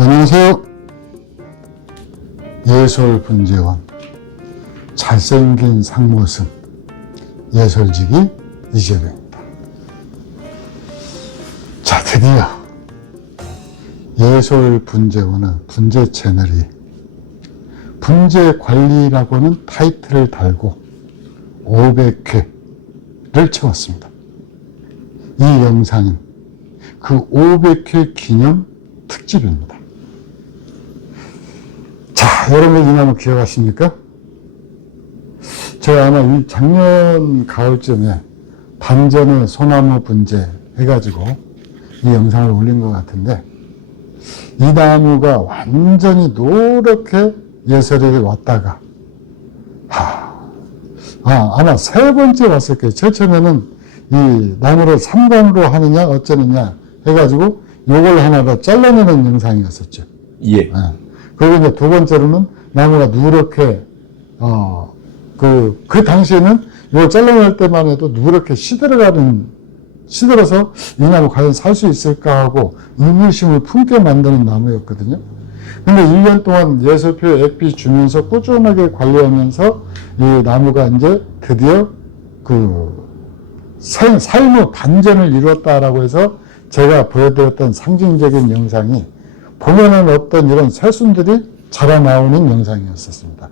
안녕하세요. 예솔분재원 잘생긴 상무승 예솔지기 이재병입니다. 자, 드디어 예솔분재원은 분재 채널이 분재관리라고는 타이틀을 달고 500회를 채웠습니다. 이 영상은 그 500회 기념 특집입니다. 자, 여러분 이 나무 기억하십니까? 제가 아마 작년 가을쯤에 반전의 소나무 분재 해가지고 이 영상을 올린 것 같은데, 이 나무가 완전히 노랗게 예설에 왔다가 아마 세 번째 왔을 거예요. 제일 처음에는 이 나무를 삼광으로 하느냐 어쩌느냐 해가지고 요걸 하나 더 잘라내는 영상이었었죠. 예. 그리고 이제 두 번째로는 나무가 누렇게 그 당시에는 이걸 잘라낼 때만 해도 누렇게 시들어서 이 나무 과연 살 수 있을까 하고 의구심을 품게 만드는 나무였거든요. 근데 1년 동안 예솔표 액비 주면서 꾸준하게 관리하면서 이 나무가 이제 드디어 그 삶의 반전을 이루었다라고 해서 제가 보여드렸던 상징적인 영상이 보면은 어떤 이런 새순들이 자라나오는 영상이었었습니다.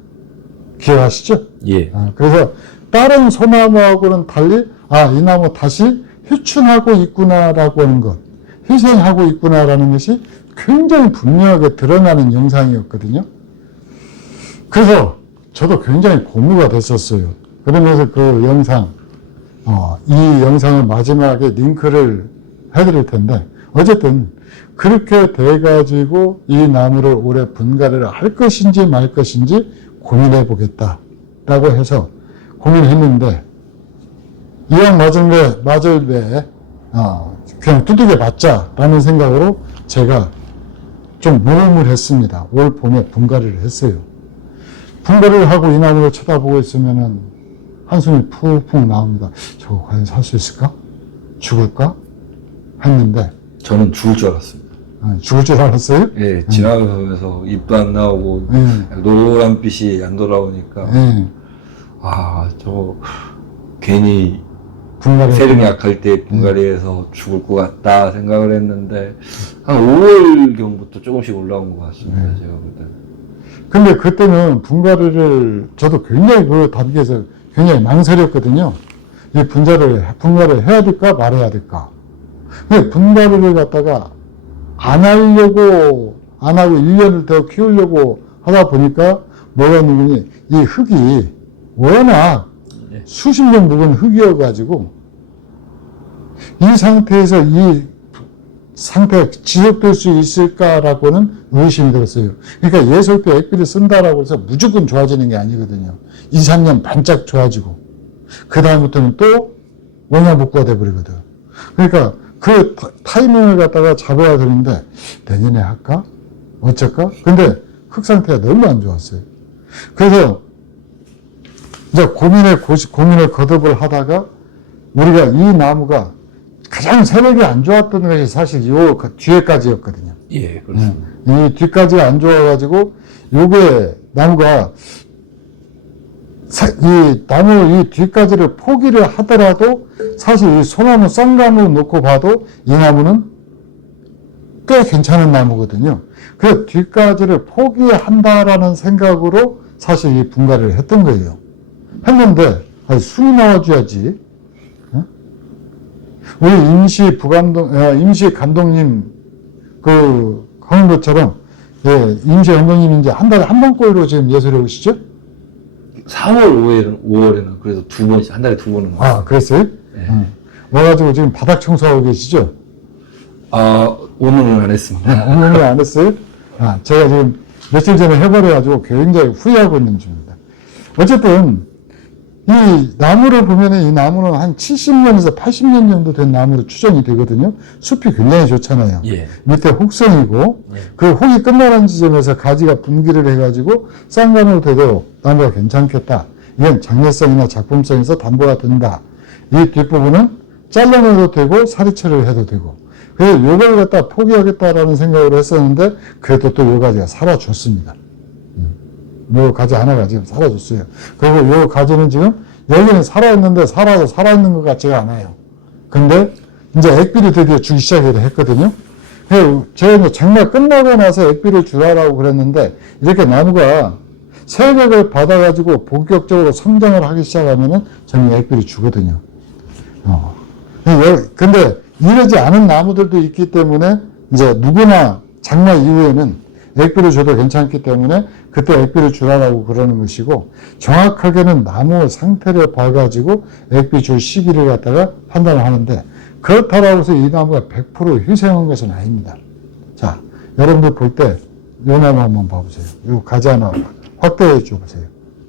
기억하시죠? 예. 그래서 다른 소나무하고는 달리 이 나무 다시 휴춘하고 있구나라고 하는 것, 희생하고 있구나라는 것이 굉장히 분명하게 드러나는 영상이었거든요. 그래서 저도 굉장히 고무가 됐었어요. 그러면서 그 영상, 이 영상을 마지막에 링크를 해드릴 텐데, 어쨌든 그렇게 돼가지고 이 나무를 올해 분갈이를 할 것인지 말 것인지 고민해 보겠다라고 해서 고민했는데, 이왕 맞을 배 그냥 두들겨 맞자라는 생각으로 제가 좀 모험을 했습니다. 올 봄에 분갈이를 했어요. 분갈이를 하고 이 나무를 쳐다보고 있으면은 한숨이 푹푹 나옵니다. 저거 과연 살 수 있을까? 죽을까? 했는데 저는 죽을 줄 알았습니다. 죽을 줄 알았어요? 예, 지나가면서 잎도 안 나오고 노란 빛이 안 돌아오니까 저거 괜히 세력이 약할 때 분갈이해서 죽을 것 같다 생각을 했는데 한 5월경부터 조금씩 올라온 것 같습니다. 제가 볼 때는. 근데 그때는 분갈이를 저도 굉장히 그 단계에서 굉장히 망설였거든요. 이 분갈이를 해야 될까 말아야 될까. 근데 분갈이를 갖다가 안 하고 1년을 더 키우려고 하다 보니까 뭐가 있느냐, 이 흙이 워낙 수십 년 묵은 흙이어가지고 이 상태에서 이 상태가 지속될 수 있을까라고는 의심이 들었어요. 그러니까 예솔표 액비를 쓴다라고 해서 무조건 좋아지는 게 아니거든요. 2, 3년 반짝 좋아지고 그 다음부터는 또 원양복구가 돼버리거든. 그러니까 그 타이밍을 갖다가 잡아야 되는데 내년에 할까? 어쩔까? 근데 흙 상태가 너무 안 좋았어요. 그래서 이제 고민을 거듭을 하다가 우리가 이 나무가 가장 세력이 안 좋았던 것이 사실 요 뒤에까지였거든요. 예, 그렇습니다. 이 뒤까지가 안 좋아가지고 요게 나무가 이 나무 이 뒤까지를 포기를 하더라도 사실 이 소나무 쌍나무 놓고 봐도 이 나무는 꽤 괜찮은 나무거든요. 그 뒤까지를 포기한다라는 생각으로 사실 이 분갈이를 했던 거예요. 했는데 순이 나와줘야지. 우리 임시 감독님 하는 것처럼 임시 감독님이 이제 한 달에 한 번꼴로 지금 예설에 오시죠? 4월, 5월에는 그래도 한 달에 두 번은. 그랬어요? 네. 와가지고 지금 바닥 청소하고 계시죠? 오늘은 안 했습니다. 오늘은 안 했어요? 제가 지금 며칠 전에 해버려가지고 굉장히 후회하고 있는 중입니다. 어쨌든 이 나무를 보면은 이 나무는 한 70년에서 80년 정도 된 나무로 추정이 되거든요. 숲이 굉장히 좋잖아요. 예. 밑에 혹성이고 그 혹이 끝나는 지점에서 가지가 분기를 해가지고 쌍간으로 돼도 나무가 괜찮겠다. 이건 장래성이나 작품성에서 담보가 된다. 이 뒷부분은 잘라내도 되고 사리채를 해도 되고 그래서 요걸 갖다 포기하겠다라는 생각을 했었는데, 그래도 또 요 가지가 살아줬습니다. 요 가지 하나가 지금 살아줬어요. 그리고 요 가지는 지금, 여기는 살아있는데 살아도 살아있는 것 같지가 않아요. 근데, 이제 액비를 드디어 주기 시작을 했거든요. 제가 이제 장마 끝나고 나서 액비를 주라고 그랬는데, 이렇게 나무가 세력을 받아가지고 본격적으로 성장을 하기 시작하면은 저는 액비를 주거든요. 근데 이러지 않은 나무들도 있기 때문에 이제 누구나 장마 이후에는 액비를 줘도 괜찮기 때문에 그때 액비를 주라고 그러는 것이고, 정확하게는 나무 상태를 봐가지고 액비 줄 시기를 갖다가 판단을 하는데, 그렇다고 해서 이 나무가 100% 희생한 것은 아닙니다. 자, 여러분들 볼 때 이 나무 한번 봐보세요. 이 가지 하나 확대해 줘보세요.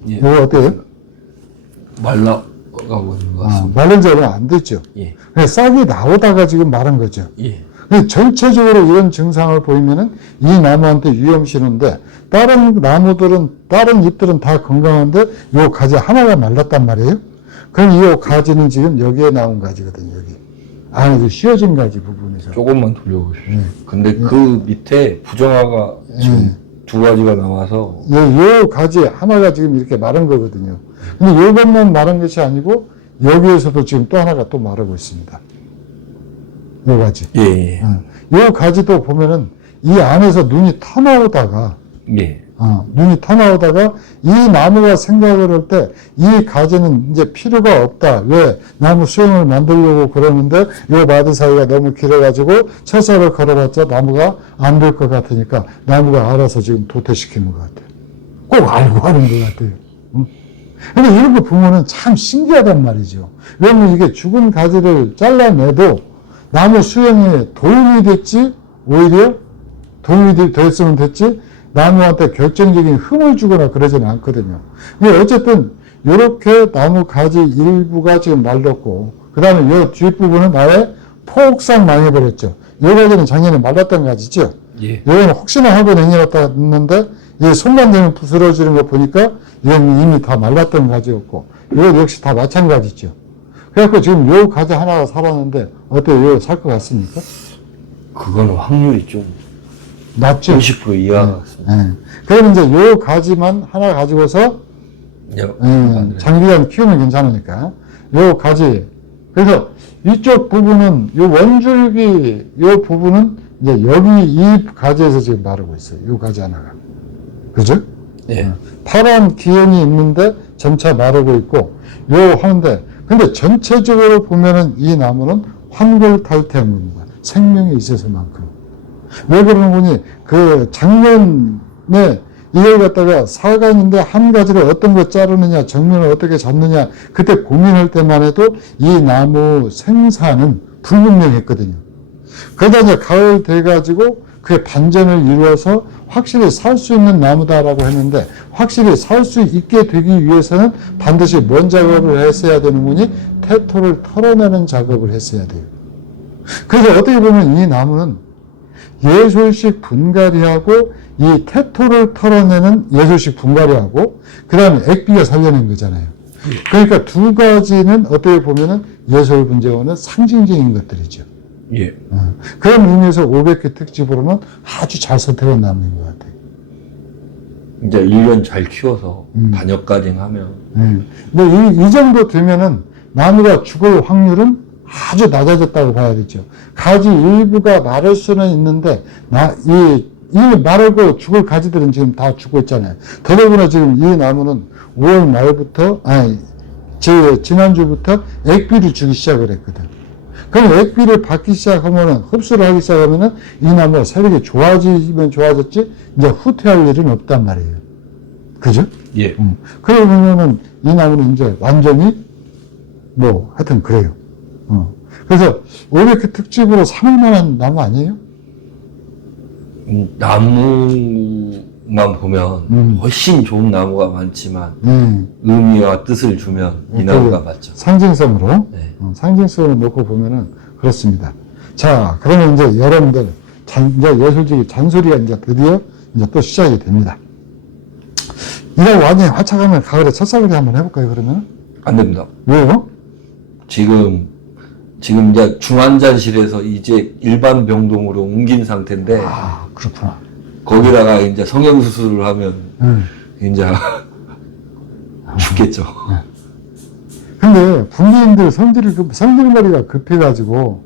예. 이거 어때요? 말라가고 있는 것 같습니다. 마른 지 얼마 안 됐죠. 예. 싹이 나오다가 지금 마른 거죠. 예. 전체적으로 이런 증상을 보이면은 이 나무한테 위험 신호인데, 다른 나무들은, 다른 잎들은 다 건강한데 요 가지 하나가 말랐단 말이에요. 그럼 이 가지는 지금 여기에 나온 가지거든요. 여기 안에 씌어진 가지 부분에서. 조금만 돌려보십시오. 근데 그 밑에 부정화가 지금 두 가지가 나와서. 요 가지 하나가 지금 이렇게 마른 거거든요. 근데 요것만 마른 것이 아니고 여기에서도 지금 또 하나가 또 마르고 있습니다. 요 가지. 예. 요 가지도 보면은 이 안에서 눈이 터나오다가, 예. 눈이 터나오다가 이 나무가 생각을 할 때 이 가지는 이제 필요가 없다. 왜? 나무 수영을 만들려고 그러는데 요 마디 사이가 너무 길어가지고 철사를 걸어봤자 나무가 안 될 것 같으니까 나무가 알아서 지금 도태시키는 것 같아요. 꼭 알고 하는 것 같아요. 근데 이런 거 보면은 참 신기하단 말이죠. 왜냐면 이게 죽은 가지를 잘라내도 나무 수영에 도움이 됐지, 오히려 도움이 됐으면 됐지, 나무한테 결정적인 흠을 주거나 그러지는 않거든요. 근데 어쨌든, 이렇게 나무 가지 일부가 지금 말랐고, 그 다음에 이 뒷부분은 아예 폭삭 망해버렸죠. 이 가지는 작년에 말랐던 가지죠. 예. 이거는 혹시나 하고 내려놨다 했는데, 이 손만 대면 부스러지는 거 보니까, 이건 이미 다 말랐던 가지였고, 이건 역시 다 마찬가지죠. 그래갖고 지금 요 가지 하나가 살았는데, 어때요? 이거 살 것 같습니까? 그거는 확률이 좀 낮죠? 50% 이하 같습니다. 네. 그럼 이제 요 가지만 하나 가지고서 장기간 키우면 괜찮으니까 요 가지, 그래서 이쪽 부분은 요 원줄기 요 부분은 이제 여기 이 가지에서 지금 마르고 있어요. 요 가지 하나가, 그죠? 예. 파란 기형이 있는데 점차 마르고 있고 요 하는데, 근데 전체적으로 보면은 이 나무는 환골탈퇴한 거야. 생명이 있어서만큼. 왜 그러는 거니? 그 작년에 이걸 갖다가 사간인데 한 가지를 어떤 거 자르느냐, 정면을 어떻게 잡느냐, 그때 고민할 때만 해도 이 나무 생사는 불분명했거든요. 그러다 이제 가을 돼가지고 그게 반전을 이루어서 확실히 살 수 있는 나무다라고 했는데, 확실히 살 수 있게 되기 위해서는 반드시 뭔 작업을 했어야 되는 거니? 태토를 털어내는 작업을 했어야 돼요. 그래서 어떻게 보면 이 나무는 예솔식 분갈이하고 이 태토를 털어내는 예솔식 분갈이하고 그 다음에 액비가 살려낸 거잖아요. 그러니까 두 가지는 어떻게 보면은 예솔 분재원은 상징적인 것들이죠. 예. 그런 의미에서 500개 특집으로는 아주 잘 선택한 나무인 것 같아요. 이제 1년 잘 키워서 단역가징 하면. 근데 이 정도 되면은 나무가 죽을 확률은 아주 낮아졌다고 봐야겠죠. 가지 일부가 마를 수는 있는데, 이 마르고 죽을 가지들은 지금 다 죽고 있잖아요. 더더구나 지금 이 나무는 5월 말부터, 지난주부터 액비를 주기 시작을 했거든. 그럼 액비를 받기 시작하면은, 흡수를 하기 시작하면은 이 나무가 세력이 좋아지면 좋아졌지, 이제 후퇴할 일은 없단 말이에요. 그죠? 예. 그러면은 이 나무는 이제 완전히, 하여튼 그래요. 그래서 500개 특집으로 삼을 만한 나무 아니에요? 나무만 보면 훨씬 좋은 나무가 많지만 의미와 뜻을 주면 이 나무가 맞죠. 상징성으로, 네. 상징성으로 놓고 보면은 그렇습니다. 자, 그러면 이제 여러분들 이제 예술적인 잔소리가 이제 드디어 이제 또 시작이 됩니다. 이라고 완전히 화창하면 가을에 첫사거리 한번 해볼까요? 그러면? 안 됩니다. 왜요? 지금 지금 이제 중환자실에서 이제 일반 병동으로 옮긴 상태인데, 아, 그렇구나. 거기다가 이제 성형수술을 하면, 이제 죽겠죠. 근데 분기인들 성질머리가 급해가지고,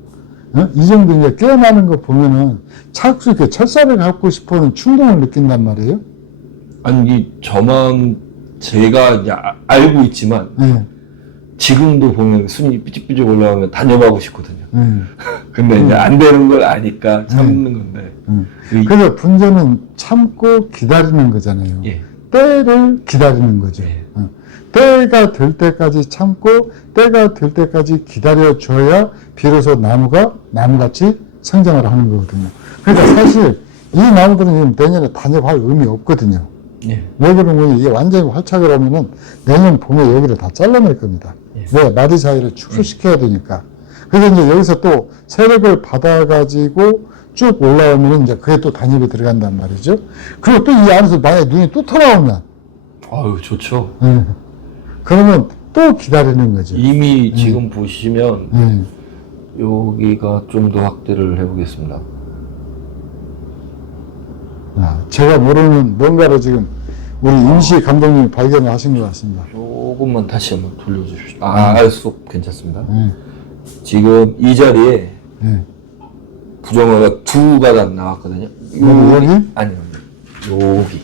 이 정도 이제 깨어나는 거 보면은 자꾸 이렇게 철사를 갖고 싶어하는 충동을 느낀단 말이에요. 아니, 저만, 제가 이제 알고 있지만, 네. 지금도 보면 순위 삐죽삐죽 올라가면 다녀가고 싶거든요. 네. 근데 이제 안 되는 걸 아니까 참는 건데. 그래서 분자는 참고 기다리는 거잖아요. 예. 때를 기다리는 거죠. 예. 때가 될 때까지 참고 때가 될 때까지 기다려줘야 비로소 나무가 나무같이 성장을 하는 거거든요. 그러니까 사실 이 나무들은 지금 내년에 단엽할 의미 없거든요. 예. 왜 그러면 이게 완전히 활착을 하면은 내년 봄에 여기를 다 잘라낼 겁니다. 예. 왜? 마디 사이를 축소시켜야 되니까. 그래서 이제 여기서 또 세력을 받아가지고 쭉 올라오면은 이제 그게 또 단엽이 들어간단 말이죠. 그리고 또 이 안에서 만약에 눈이 또 털어오면, 아유, 좋죠. 그러면 또 기다리는 거죠. 이미 지금 보시면, 예. 여기가 좀 더 확대를 해보겠습니다. 제가 모르는 뭔가를 지금 우리 임시 감독님이 발견을 하신 것 같습니다. 조금만 다시 한번 돌려주십시오. 알수 괜찮습니다. 예. 지금 이 자리에 예. 부정어가 두 가닥 나왔거든요. 여기? 아니요. 여기.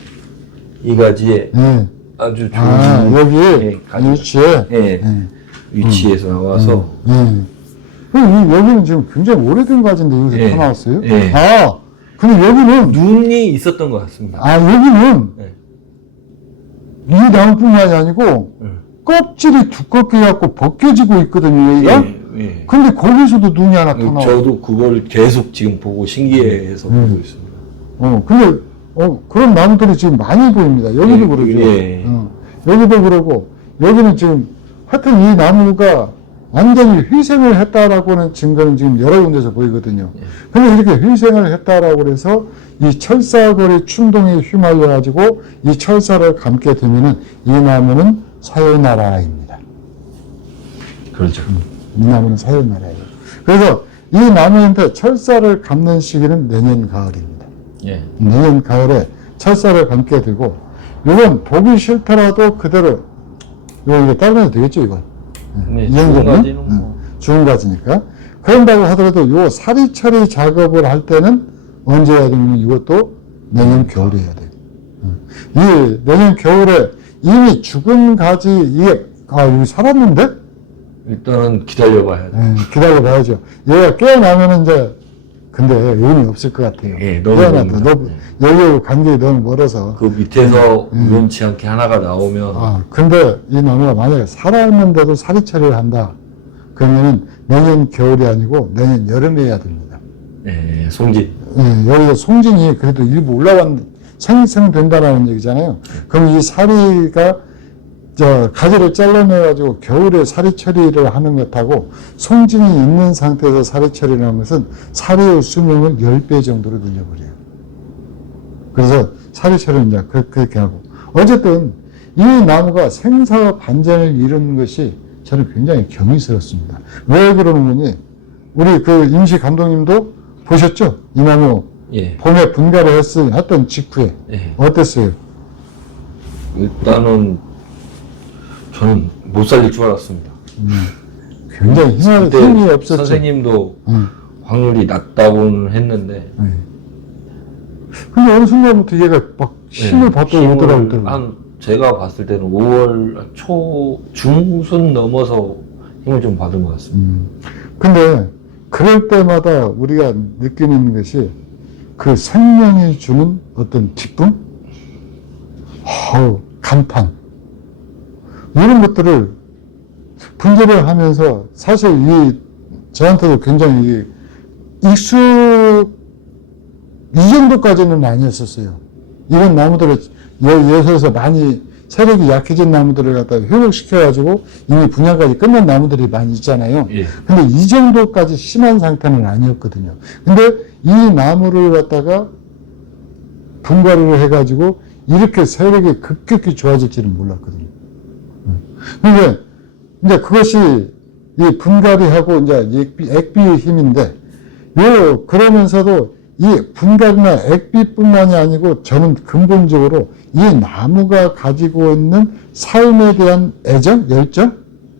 이 가지에 예. 아주 좋은 여기 예, 가지가- 위치에 예, 위치에서 나와서 여기는 지금 굉장히 오래된 가지인데 여기서 예. 다 나왔어요? 예. 근데 여기는 눈이 있었던 것 같습니다. 여기는 예. 이 나무뿐만이 아니고 예. 껍질이 두껍게 해갖고 벗겨지고 있거든요, 여기가. 예. 근데 거기서도 눈이 하나 더 나와. 저도 그걸 계속 지금 보고 신기해해서 보고 있습니다. 근데 그런 나무들이 지금 많이 보입니다. 여기도 예, 그러죠. 예. 여기도 그러고 여기는 지금 하여튼 이 나무가 완전히 희생을 했다라고 하는 증거는 지금 여러 군데서 보이거든요. 근데 이렇게 희생을 했다라고 해서 이 철사거리 충동에 휘말려 가지고 이 철사를 감게 되면은 이 나무는 사요나라입니다. 그렇죠. 이 나무는 사요나라예요. 그래서 이 나무한테 철사를 감는 시기는 내년 가을입니다. 예. 내년 가을에 철사를 감게 되고, 이건 보기 싫더라도 그대로, 이거 잘라도 되겠죠, 이건? 네, 이 정도면? 좋은 가지는 뭐. 좋은 가지니까. 그런다고 하더라도 요 사리 처리 작업을 할 때는 언제 해야 되냐면 이것도 내년 겨울에 해야 돼요. 이 내년 겨울에 이미 죽은 가지, 여기 살았는데? 일단은 기다려봐야 돼. 기다려 봐야죠. 얘가 깨어나면은 이제, 근데 의미 없을 것 같아요. 예, 너무 깨어나도 멀다. 여기하고 간격이 너무 멀어서. 그 밑에서 우연치 않게 하나가 나오면 근데 이 나무가 만약에 살아있는데도 사리 처리를 한다. 그러면은 내년 겨울이 아니고 내년 여름에 해야 됩니다. 예, 송진. 여기서 송진이 그래도 일부 생성된다는 얘기잖아요. 그럼 이 사리가 가지를 잘라내가지고 겨울에 사리 처리를 하는 것하고 송진이 있는 상태에서 사리 처리를 하는 것은 사리의 수명을 10배 정도로 늘려버려요. 그래서 사리 처리는 이제 그렇게 하고. 어쨌든 이 나무가 생사 반전을 이루는 것이 저는 굉장히 경이스럽습니다. 왜 그러는 거니? 우리 그 임시 감독님도 보셨죠? 이 나무 예. 봄에 분가를 했던 직후에 예. 어땠어요? 일단은 저는 못 살릴 줄 알았습니다. 굉장히 그때 힘이 없었죠. 선생님도 확률이 낮다고는 했는데 근데 어느 순간부터 얘가 막 힘을 받고 오더라고요. 제가 봤을 때는 5월 중순 넘어서 힘을 좀 받은 것 같습니다. 근데 그럴 때마다 우리가 느끼는 것이 그 생명이 주는 어떤 기쁨? 감탄. 이런 것들을 분석을 하면서 사실 저한테도 굉장히 이 정도까지는 아니었었어요. 이런 나무들을 예서에서 많이 세력이 약해진 나무들을 갖다가 회복시켜가지고 이미 분양까지 끝난 나무들이 많이 있잖아요. 예. 근데 이 정도까지 심한 상태는 아니었거든요. 근데 이 나무를 갖다가 분갈이를 해가지고 이렇게 세력이 급격히 좋아질지는 몰랐거든요. 근데 이제 그것이 이 분갈이하고 이제 액비의 힘인데, 그러면서도 이 분갈이나 액비뿐만이 아니고 저는 근본적으로 이 나무가 가지고 있는 삶에 대한 애정, 열정,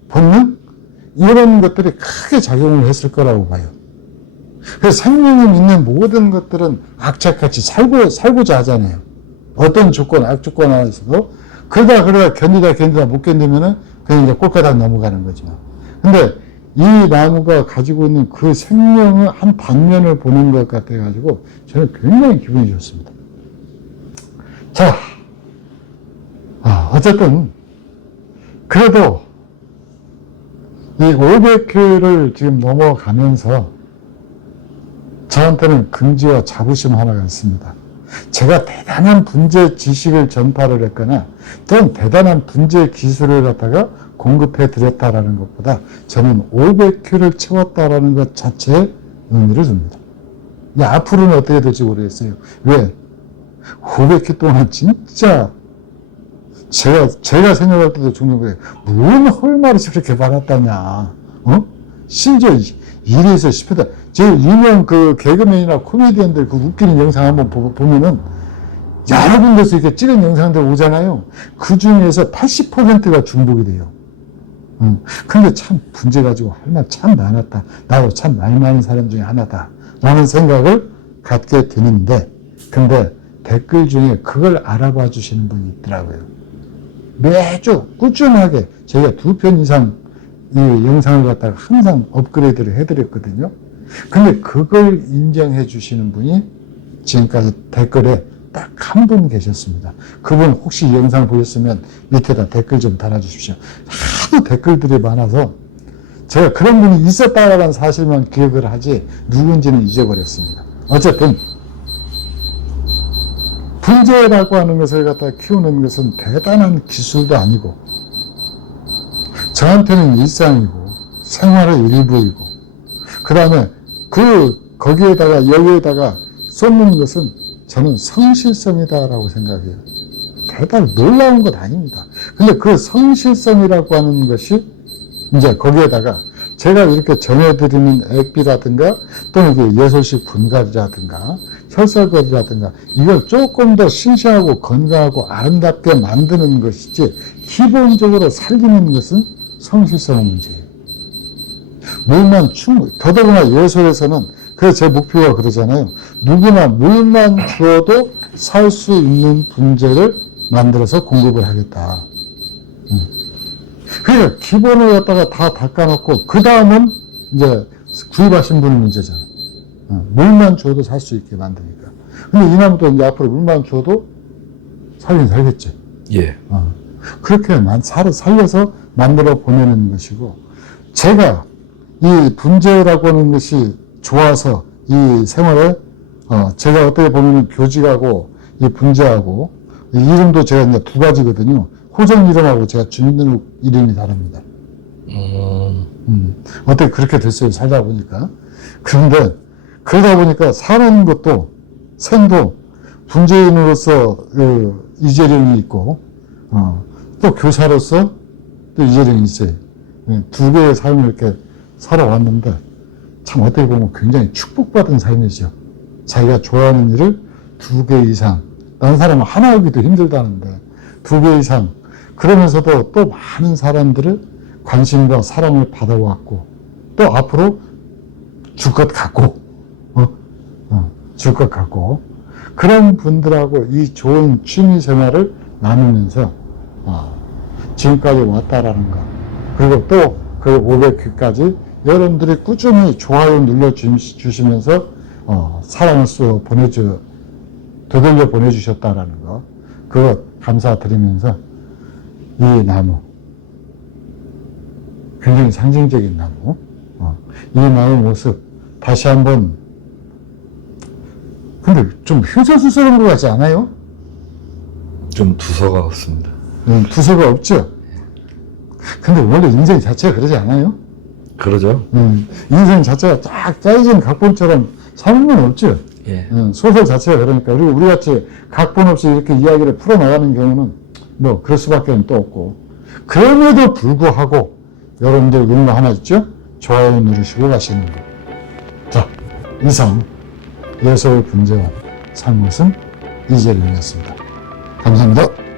본능, 이런 것들이 크게 작용을 했을 거라고 봐요. 그래서 생명이 있는 모든 것들은 악착같이 살고자 하잖아요. 어떤 조건, 악조건 안에서도. 그러다 견디다 못 견디면은 그냥 이제 꼴가닥 넘어가는 거지만. 근데 이 나무가 가지고 있는 그 생명의 한 단면을 보는 것 같아가지고 저는 굉장히 기분이 좋습니다. 자, 어쨌든 그래도 이 500회를 지금 넘어가면서 저한테는 긍지와 자부심 하나가 있습니다. 제가 대단한 분재 지식을 전파를 했거나 또는 대단한 분재 기술을 갖다가 공급해 드렸다라는 것보다 저는 500회를 채웠다라는 것 자체에 의미를 줍니다. 앞으로는 어떻게 될지 모르겠어요. 왜? 500회 동안 진짜 제가 생각할 때도 종종 그래요. 뭔 헐말이 저렇게 많았다냐. 심지어 1에서 10회다. 제일 유명 그 개그맨이나 코미디언들 그 웃기는 영상 한번 보면은 여러 군데서 이렇게 찍은 영상들 오잖아요. 그 중에서 80%가 중복이 돼요. 근데 참 분재 가지고 할 말 참 많았다. 나도 참 말 많은 사람 중에 하나다. 라는 생각을 갖게 되는데, 근데 댓글 중에 그걸 알아봐 주시는 분이 있더라고요. 매주 꾸준하게 저희가 2편 이상 이 영상을 갖다가 항상 업그레이드를 해드렸거든요. 근데 그걸 인정해 주시는 분이 지금까지 댓글에 딱 한 분 계셨습니다. 그분 혹시 이 영상 보셨으면 밑에다 댓글 좀 달아주십시오. 하도 댓글들이 많아서 제가 그런 분이 있었다라는 사실만 기억을 하지 누군지는 잊어버렸습니다. 어쨌든 분재라고 하는 것을 갖다 키우는 것은 대단한 기술도 아니고 저한테는 일상이고 생활의 일부이고 그 다음에 거기에다가 여기에다가 쏟는 것은 저는 성실성이다라고 생각해요. 대단히 놀라운 것 아닙니다. 근데 그 성실성이라고 하는 것이 이제 거기에다가 제가 이렇게 전해드리는 액비라든가 또는 이게 예솔식 분갈이라든가 혈설거리라든가 이걸 조금 더 싱싱하고 건강하고 아름답게 만드는 것이지 기본적으로 살리는 것은 성실성 문제예요. 물만 더더구나 예술에서는 그래서 제 목표가 그러잖아요. 누구나 물만 주어도 살 수 있는 분재를 만들어서 공급을 하겠다. 그러니까 기본을 갖다가 다 닦아놓고 그 다음은 이제 구입하신 분 문제잖아. 물만 주어도 살 수 있게 만드니까. 근데 이 나무도 이제 앞으로 물만 주어도 살긴 살겠지. 예. 그렇게 살려서 만들어 보내는 것이고, 제가 이 분재라고 하는 것이 좋아서 이 생활에, 제가 어떻게 보면 교직하고 이 분재하고, 이 이름도 제가 이제 2가지거든요. 호정 이름하고 제가 주민 이름이 다릅니다. 어떻게 그렇게 됐어요, 살다 보니까. 그런데, 그러다 보니까 사는 것도, 생도 분재인으로서 이재령이 있고, 또 교사로서 또 이재령이 있어요. 2개의 삶을 이렇게 살아왔는데, 참 어떻게 보면 굉장히 축복받은 삶이죠. 자기가 좋아하는 일을 2개 이상, 다른 사람은 하나 하기도 힘들다는데, 2개 이상, 그러면서도 또 많은 사람들을 관심과 사랑을 받아왔고, 또 앞으로 줄 것 같고, 줄 것 같고, 그런 분들하고 이 좋은 취미 생활을 나누면서, 지금까지 왔다라는 거. 그리고 또 그 500회까지 여러분들이 꾸준히 좋아요 눌러주시면서, 사랑을 되돌려 보내주셨다라는 거. 그거 감사드리면서, 이 나무. 굉장히 상징적인 나무. 이 나무 모습, 다시 한번, 근데 좀 휘저수스러운 것 같지 않아요? 좀 두서가 없습니다. 두서가 없죠? 근데 원래 인생 자체가 그러지 않아요? 그러죠. 인생 자체가 쫙 짜여진 각본처럼 사는 건 없죠? 예. 소설 자체가 그러니까. 그리고 우리같이 각본 없이 이렇게 이야기를 풀어나가는 경우는 뭐 그럴 수밖에 또 없고. 그럼에도 불구하고 여러분들 의무 하나 있죠? 좋아요 누르시고 가시는 거. 자, 이상 예서울 분재원 상무승 이재룡이었습니다. 감사합니다.